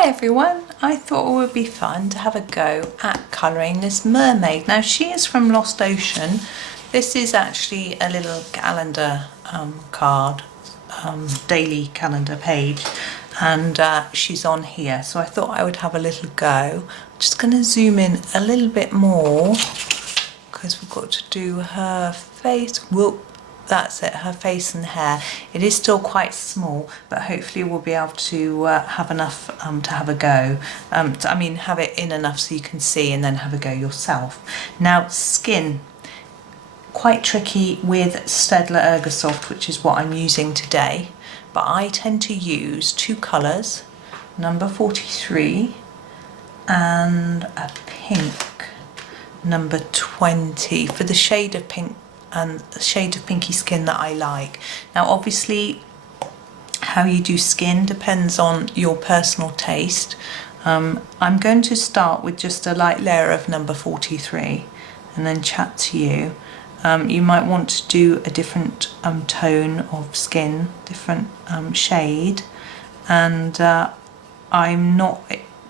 Hi everyone, I thought it would be fun to have a go at colouring this mermaid. Now she is from Lost Ocean. This is actually a little calendar card, daily calendar page, and she's on here, so I thought I would have a little go. I'm just going to zoom in a little bit more because we've got to do her face. Whoop. That's it, her face and hair. It is still quite small, but hopefully we'll be able to have enough to have a go. Have it in enough so you can see and then have a go yourself. Now, skin. Quite tricky with Staedtler Ergosoft, which is what I'm using today. But I tend to use two colours, number 43 and a pink, number 20, for the shade of pink and the shade of pinky skin that I like. Now obviously how you do skin depends on your personal taste. I'm going to start with just a light layer of number 43 and then chat to you. You might want to do a different tone of skin, different shade, and I'm not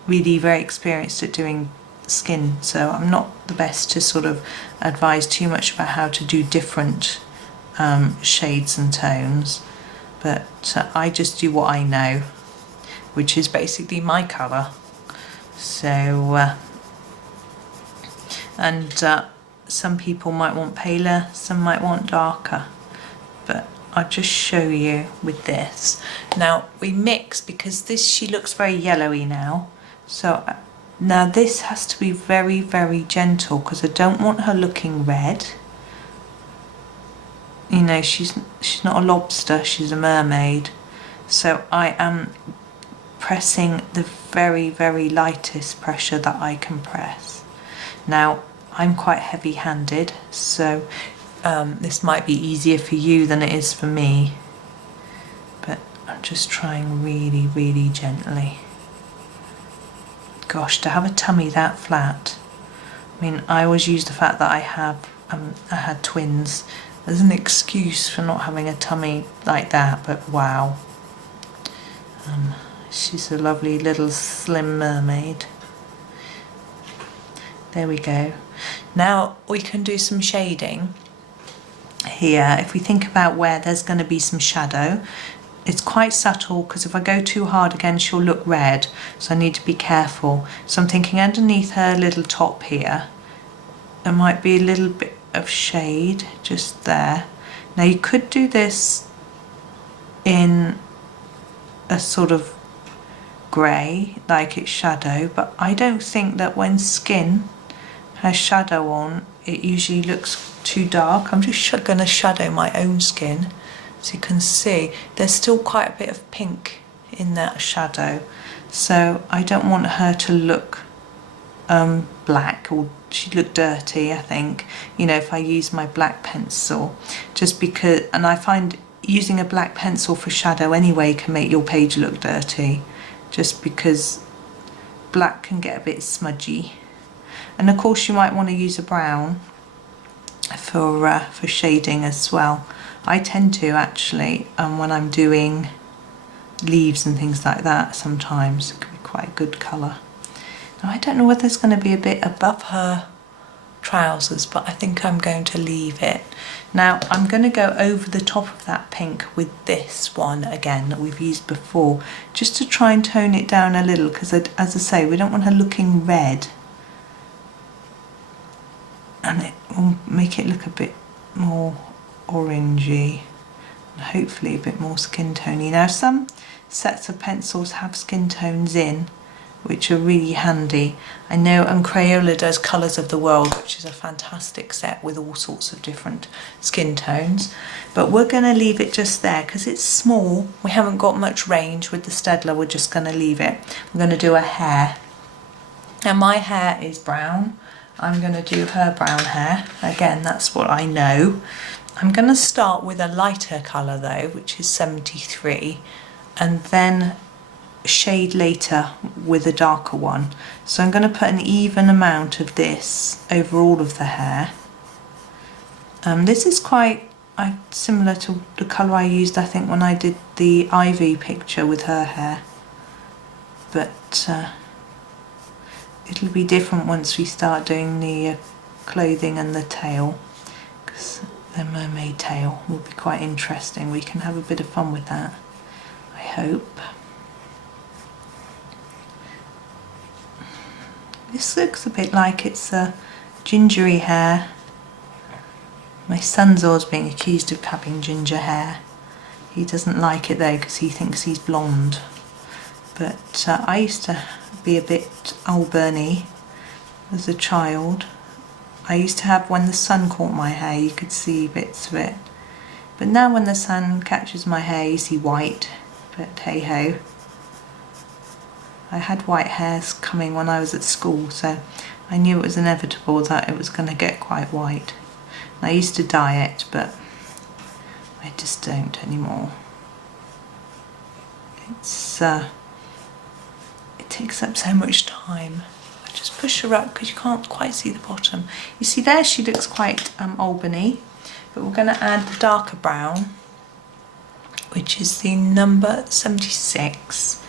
really very experienced at doing skin, so I'm not the best to sort of advise too much about how to do different shades and tones, but I just do what I know, which is basically my colour. So some people might want paler, some might want darker, but I'll just show you with this. Now we mix because she looks very yellowy now, so now this has to be very, very gentle because I don't want her looking red. You know, she's not a lobster, she's a mermaid. So I am pressing the very, very lightest pressure that I can press. Now, I'm quite heavy-handed, so this might be easier for you than it is for me. But I'm just trying really, really gently. Gosh, to have a tummy that flat. I mean, I always use the fact that I had twins as an excuse for not having a tummy like that, but wow. She's a lovely little slim mermaid. There we go. Now we can do some shading here. If we think about where there's going to be some shadow, it's quite subtle because if I go too hard again she'll look red, so I need to be careful. So I'm thinking underneath her little top here there might be a little bit of shade just there. Now you could do this in a sort of grey like it's shadow, but I don't think that when skin has shadow on it usually looks too dark. I'm just going to shadow my own skin. So you can see there's still quite a bit of pink in that shadow, so I don't want her to look black, or she'd look dirty, I think, you know, if I use my black pencil, just because, and I find using a black pencil for shadow anyway can make your page look dirty, just because black can get a bit smudgy. And of course you might want to use a brown for shading as well. I tend to actually, when I'm doing leaves and things like that, sometimes it can be quite a good colour. Now I don't know whether it's going to be a bit above her trousers, but I think I'm going to leave it. Now I'm going to go over the top of that pink with this one again that we've used before, just to try and tone it down a little, because as I say, we don't want her looking red. And it will make it look a bit more orangey and hopefully a bit more skin tony. Now some sets of pencils have skin tones in, which are really handy. I know Crayola does Colours of the World, which is a fantastic set with all sorts of different skin tones, but we're going to leave it just there because it's small. We haven't got much range with the Staedtler. We're just going to leave it. We're going to do a hair. Now my hair is brown. I'm going to do her brown hair. Again, that's what I know. I'm going to start with a lighter colour though, which is 73, and then shade later with a darker one. So I'm going to put an even amount of this over all of the hair. This is quite similar to the colour I used, I think, when I did the Ivy picture with her hair. but it'll be different once we start doing the clothing and the tail, because the mermaid tail will be quite interesting. We can have a bit of fun with that, I hope. This looks a bit like it's a gingery hair. My son's always being accused of having ginger hair. He doesn't like it though because he thinks he's blonde. But I used to be a bit Alberny as a child. I used to have, when the sun caught my hair, you could see bits of it. But now when the sun catches my hair, you see white. But hey ho. I had white hairs coming when I was at school, so I knew it was inevitable that it was going to get quite white. And I used to dye it, but I just don't anymore. It's it takes up so much time. I just push her up because you can't quite see the bottom. You see there, she looks quite Albany, but we're going to add the darker brown, which is the number 76.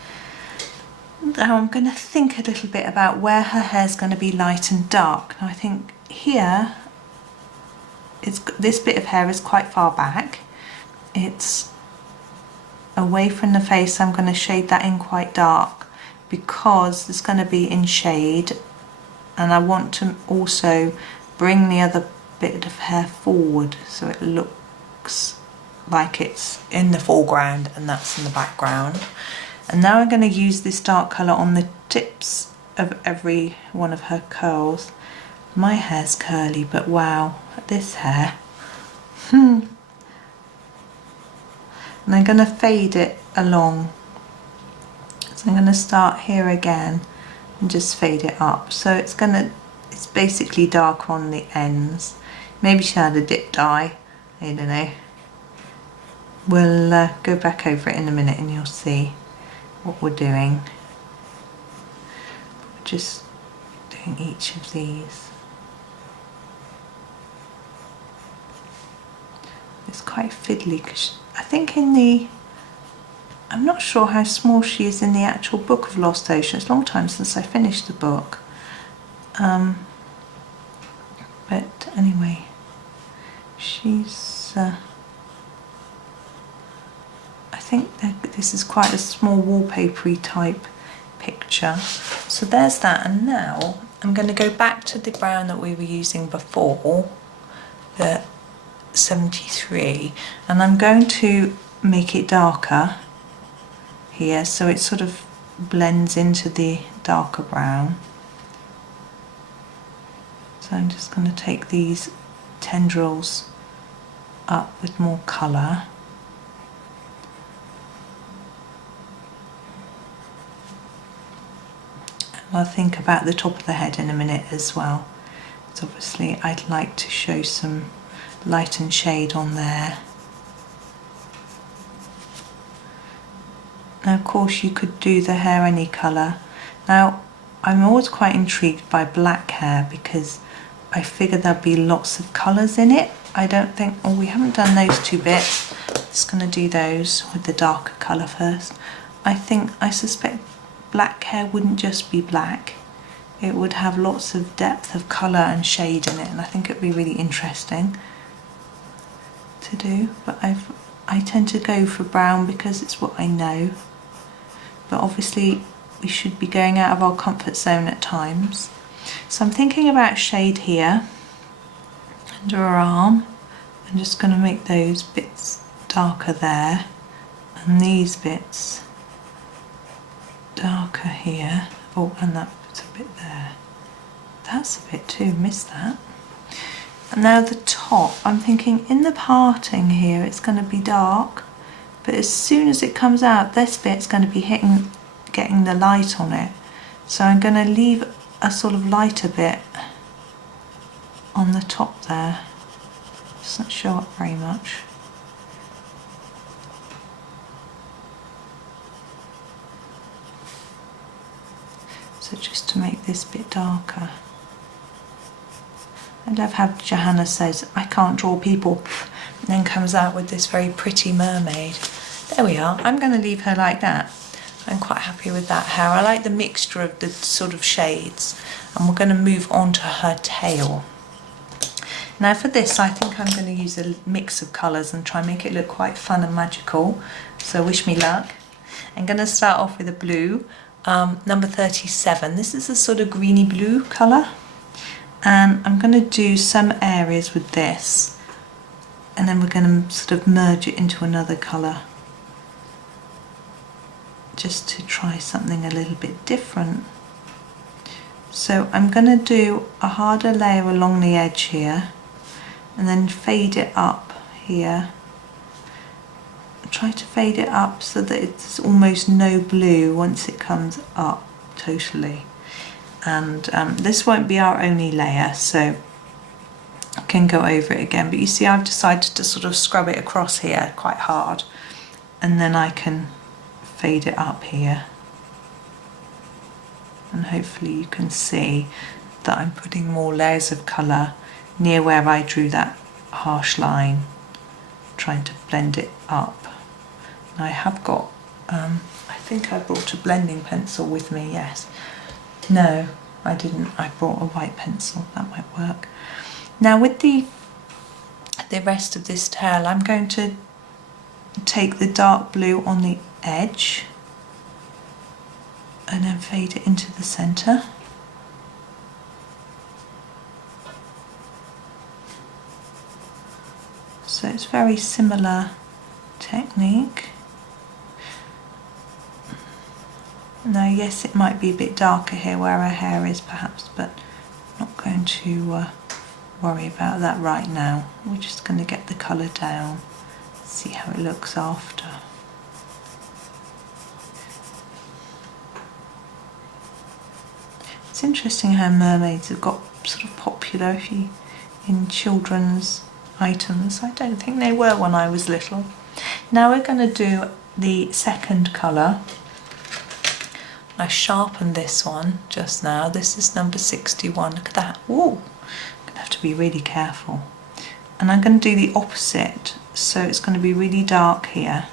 Now I'm going to think a little bit about where her hair's going to be light and dark. Now I think here, this bit of hair is quite far back. It's away from the face. I'm going to shade that in quite dark because it's going to be in shade, and I want to also bring the other bit of hair forward so it looks like it's in the foreground and that's in the background. And now I'm going to use this dark colour on the tips of every one of her curls. My hair's curly, but wow, this hair. And I'm going to fade it along. So I'm going to start here again and just fade it up. So it's basically darker on the ends. Maybe she had a dip dye, I don't know. We'll go back over it in a minute and you'll see what we're doing. We're just doing each of these. It's quite fiddly because I think I'm not sure how small she is in the actual book of Lost Ocean. It's a long time since I finished the book. But anyway, she's I think that this is quite a small wallpapery type picture. So there's that, and now I'm going to go back to the brown that we were using before, the 73, and I'm going to make it darker here so it sort of blends into the darker brown. So I'm just going to take these tendrils up with more colour. I'll think about the top of the head in a minute as well. So obviously I'd like to show some light and shade on there. Now of course you could do the hair any colour. Now I'm always quite intrigued by black hair because I figure there'll be lots of colours in it. I don't think, oh, we haven't done those two bits. Just going to do those with the darker colour first. I suspect black hair wouldn't just be black. It would have lots of depth of colour and shade in it, and I think it'd be really interesting to do. But I tend to go for brown because it's what I know. But obviously we should be going out of our comfort zone at times. So I'm thinking about shade here under her arm. I'm just going to make those bits darker there, and these bits darker here. Oh, and that's a bit there. That's a bit too, missed that. And now the top, I'm thinking in the parting here it's going to be dark, but as soon as it comes out, this bit's going to be getting the light on it. So I'm going to leave a sort of lighter bit on the top there. Doesn't show up very much. So just to make this bit darker. I love how Johanna says, I can't draw people, and then comes out with this very pretty mermaid. There we are. I'm going to leave her like that. I'm quite happy with that hair. I like the mixture of the sort of shades. And we're going to move on to her tail. Now for this, I think I'm going to use a mix of colours and try and make it look quite fun and magical. So wish me luck. I'm going to start off with a blue, number 37. This is a sort of greeny blue colour. And I'm going to do some areas with this. And then we're going to sort of merge it into another colour. Just to try something a little bit different. So I'm going to do a harder layer along the edge here. And then fade it up here. Try to fade it up so that it's almost no blue once it comes up totally. And this won't be our only layer, so I can go over it again. But you see, I've decided to sort of scrub it across here quite hard. And then I can fade it up here. And hopefully you can see that I'm putting more layers of colour near where I drew that harsh line, trying to blend it up. And I have got, I think I brought a blending pencil with me, yes. No, I didn't, I brought a white pencil, that might work. Now with the rest of this tail, I'm going to take the dark blue on the edge and then fade it into the centre. So it's very similar technique. Now yes, it might be a bit darker here where her hair is perhaps, but I'm not going to worry about that right now. We're just going to get the colour down, see how it looks after. It's interesting how mermaids have got sort of popular in children's items. I don't think they were when I was little. Now we're going to do the second colour. I sharpened this one just now. This is number 61. Look at that. Ooh, I'm going to have to be really careful. And I'm going to do the opposite. So it's going to be really dark here.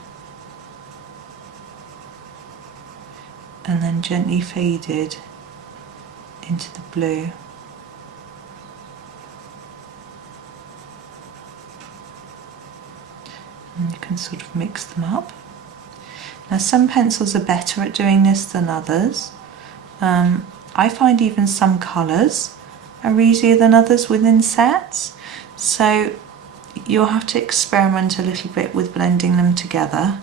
And then gently faded into the blue. And you can sort of mix them up. Now some pencils are better at doing this than others. I find even some colours are easier than others within sets. So you'll have to experiment a little bit with blending them together.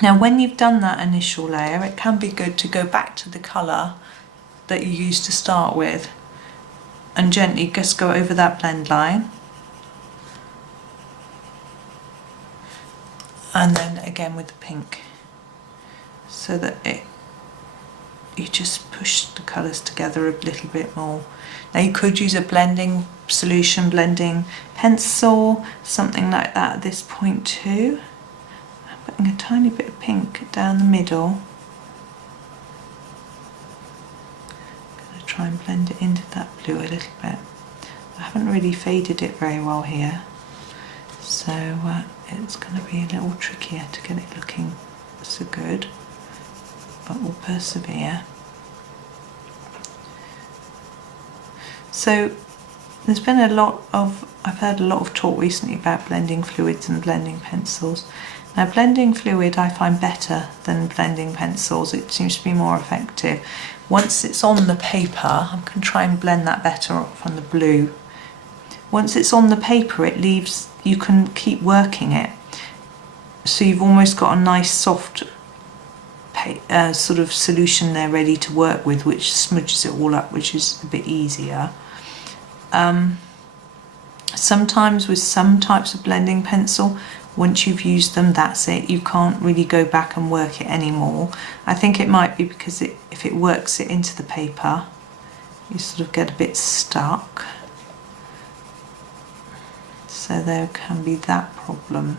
Now when you've done that initial layer, it can be good to go back to the colour that you used to start with and gently just go over that blend line. And then again with the pink, so that you just push the colours together a little bit more. Now you could use a blending solution, blending pencil, something like that at this point too. I'm putting a tiny bit of pink down the middle. I'm going to try and blend it into that blue a little bit. I haven't really faded it very well here, so it's going to be a little trickier to get it looking so good, but we'll persevere. So there's been I've heard a lot of talk recently about blending fluids and blending pencils. Now blending fluid I find better than blending pencils. It seems to be more effective. Once it's on the paper, I'm going to try and blend that better from the blue. Once it's on the paper, it leaves, you can keep working it. So you've almost got a nice soft sort of solution there ready to work with, which smudges it all up, which is a bit easier. Sometimes with some types of blending pencil, once you've used them, that's it. You can't really go back and work it anymore. I think it might be because if it works it into the paper, you sort of get a bit stuck. So there can be that problem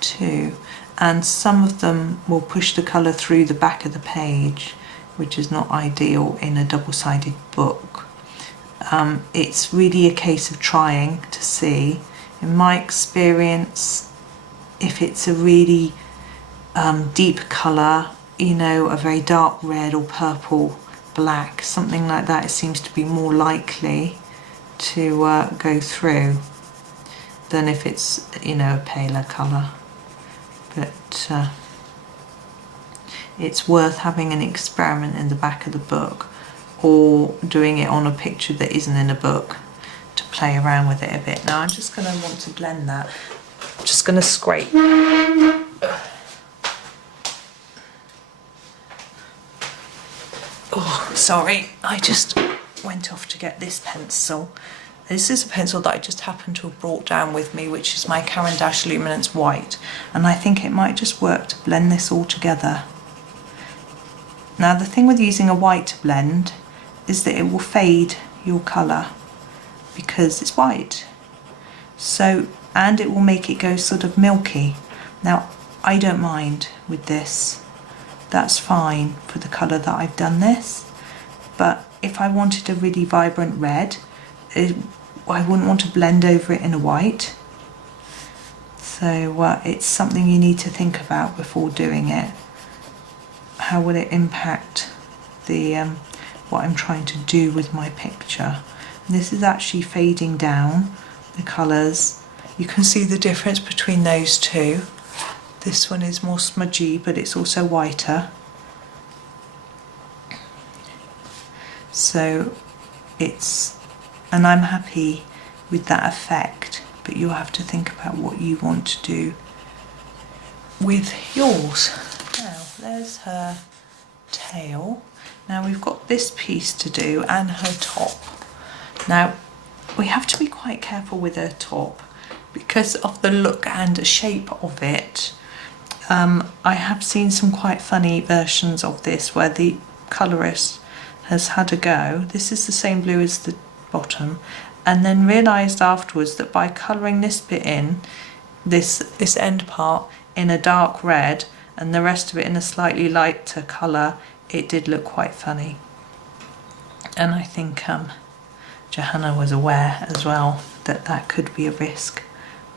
too. And some of them will push the colour through the back of the page, which is not ideal in a double-sided book. It's really a case of trying to see. In my experience, if it's a really deep colour, you know, a very dark red or purple, black, something like that, it seems to be more likely to go through than if it's, you know, a paler colour. But it's worth having an experiment in the back of the book, or doing it on a picture that isn't in a book, to play around with it a bit. Now I'm just going to want to blend that. I'm just going to scrape. Oh, sorry, I just went off to get this pencil. This is a pencil that I just happened to have brought down with me, which is my Caran d'Ache Luminance White, and I think it might just work to blend this all together. Now the thing with using a white to blend is that it will fade your colour because it's white. So, and it will make it go sort of milky. Now I don't mind with this. That's fine for the colour that I've done this. But if I wanted a really vibrant red, I wouldn't want to blend over it in a white. So it's something you need to think about before doing it. How will it impact the what I'm trying to do with my picture? And this is actually fading down the colours. You can see the difference between those two. This one is more smudgy, but it's also whiter. So and I'm happy with that effect, but you'll have to think about what you want to do with yours. Now, there's her tail. Now we've got this piece to do and her top. Now, we have to be quite careful with her top because of the look and shape of it. I have seen some quite funny versions of this where the colourist has had a go. This is the same blue as the bottom, and then realised afterwards that by colouring this bit in, this end part in a dark red and the rest of it in a slightly lighter colour, it did look quite funny. And I think Johanna was aware as well that that could be a risk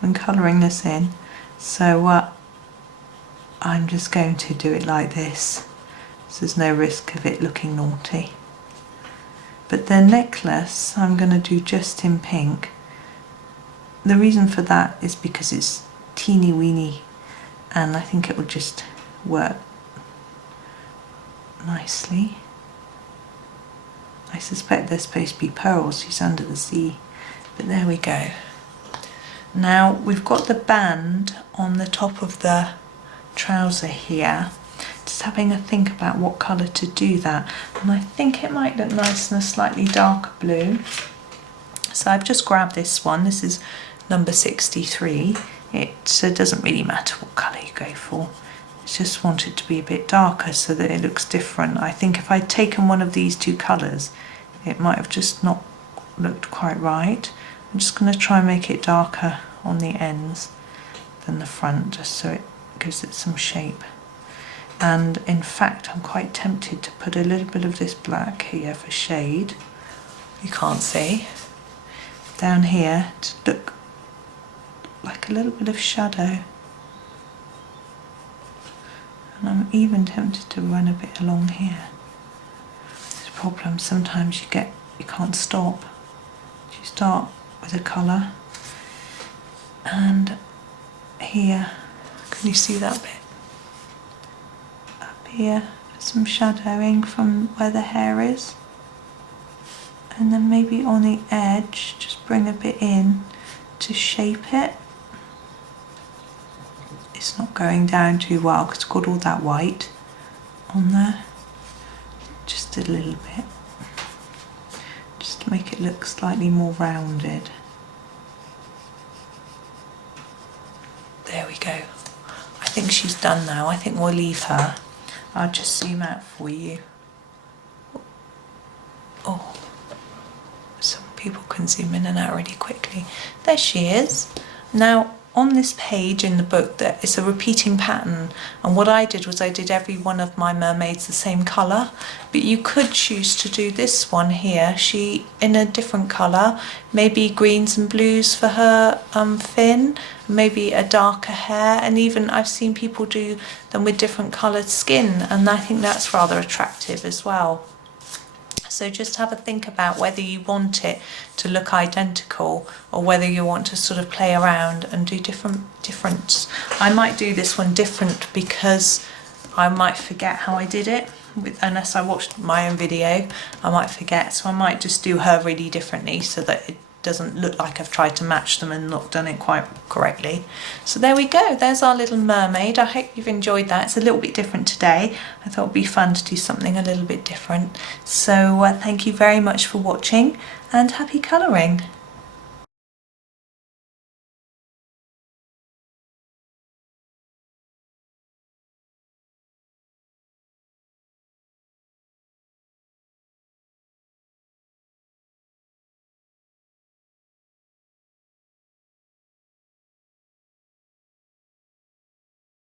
when colouring this in. So I'm just going to do it like this, so there's no risk of it looking naughty. But the necklace I'm going to do just in pink. The reason for that is because it's teeny weeny and I think it will just work nicely. I suspect they're supposed to be pearls, she's under the sea, but there we go. Now we've got the band on the top of the trouser here. Just having a think about what colour to do that, and I think it might look nice in a slightly darker blue. So I've just grabbed this one. This is number 63. It doesn't really matter what colour you go for. I just want it to be a bit darker so that it looks different. I think if I'd taken one of these two colours, it might have just not looked quite right. I'm just going to try and make it darker on the ends than the front, just so it gives it some shape. And in fact, I'm quite tempted to put a little bit of this black here for shade. You can't see. Down here to look like a little bit of shadow. And I'm even tempted to run a bit along here. There's a problem, sometimes you can't stop. You start with a colour, and here, can you see that bit? Up here, some shadowing from where the hair is, and then maybe on the edge, just bring a bit in to shape it. It's not going down too well because it's got all that white on there. Just a little bit, just to make it look slightly more rounded. There we go. I think she's done now. I think we'll leave her. I'll just zoom out for you. Oh, some people can zoom in and out really quickly. There she is. Now, on this page in the book that it's a repeating pattern, and what I did was I did every one of my mermaids the same colour, but you could choose to do this one here, she in a different colour, maybe greens and blues for her fin, maybe a darker hair, and even I've seen people do them with different coloured skin, and I think that's rather attractive as well. So just have a think about whether you want it to look identical or whether you want to sort of play around and do different. I might do this one different because I might forget how I did it. Unless I watched my own video, I might forget. So I might just do her really differently so that it doesn't look like I've tried to match them and not done it quite correctly. So there we go, there's our little mermaid. I hope you've enjoyed that. It's a little bit different today. I thought it'd be fun to do something a little bit different. So thank you very much for watching and happy colouring.